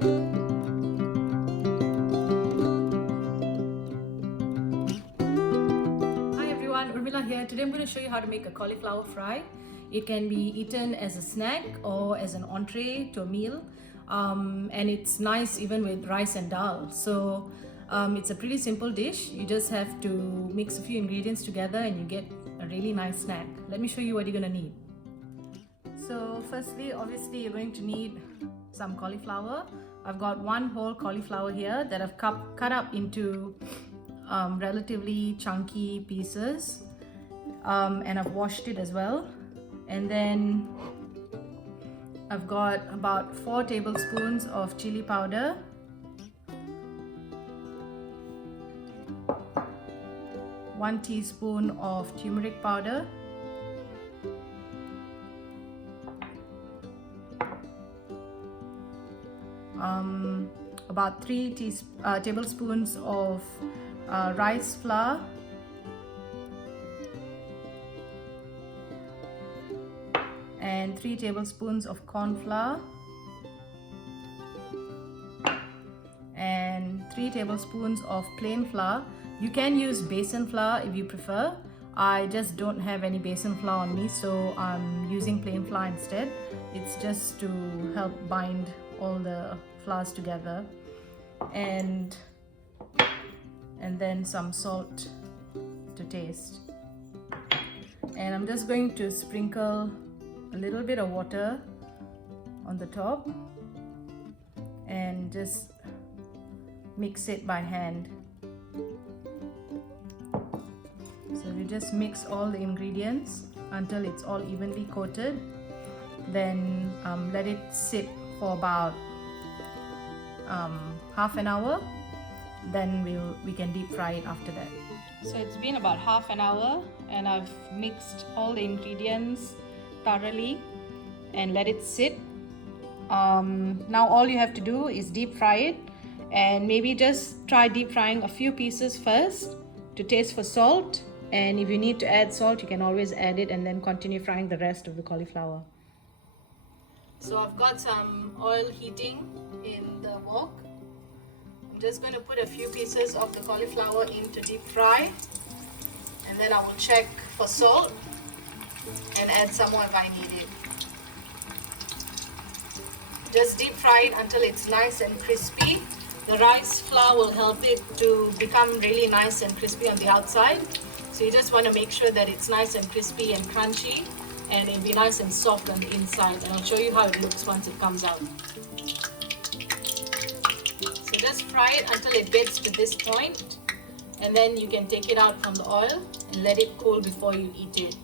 Here. Today I'm going to show you how to make a cauliflower fry. It can be eaten as a snack or as an entree to a meal, and it's nice even with rice and dal. So it's a pretty simple dish. You just have to mix a few ingredients together and you get a really nice snack. Let me show you what you're going to need. So firstly, obviously you're going to need some cauliflower. I've got one whole cauliflower here that I've cut up into relatively chunky pieces. And I've washed it as well. And then I've got about 4 tablespoons of chili powder, 1 teaspoon of turmeric powder, about 3 tablespoons of rice flour, and 3 tablespoons of corn flour, and 3 tablespoons of plain flour. You can use besan flour if you prefer. I just don't have any besan flour on me, so I'm using plain flour instead. It's just to help bind all the flours together, and then some salt to taste. And I'm just going to sprinkle a little bit of water on the top and just mix it by hand. So you just mix all the ingredients until it's all evenly coated. Then let it sit for about half an hour. Then we can deep fry it after that. So it's been about half an hour and I've mixed all the ingredients thoroughly and let it sit. Now all you have to do is deep fry it, and maybe just try deep frying a few pieces first to taste for salt, and if you need to add salt you can always add it, and then continue frying the rest of the cauliflower. So I've got some oil heating in the wok. I'm just going to put a few pieces of the cauliflower in to deep fry, and then I will check for salt and add some more if I need it. Just deep fry it until it's nice and crispy. The rice flour will help it to become really nice and crispy on the outside. So you just want to make sure that it's nice and crispy and crunchy, and it'll be nice and soft on the inside. And I'll show you how it looks once it comes out. So just fry it until it gets to this point, and then you can take it out from the oil and let it cool before you eat it.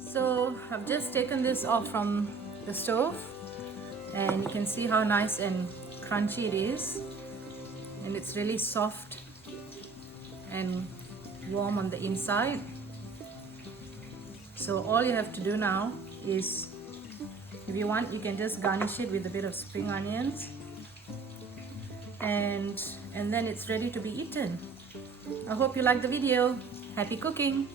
So I've just taken this off from the stove, and you can see how nice and crunchy it is, and it's really soft and warm on the inside. So all you have to do now is, if you want, you can just garnish it with a bit of spring onions, and then it's ready to be eaten. I hope you like the video. Happy cooking!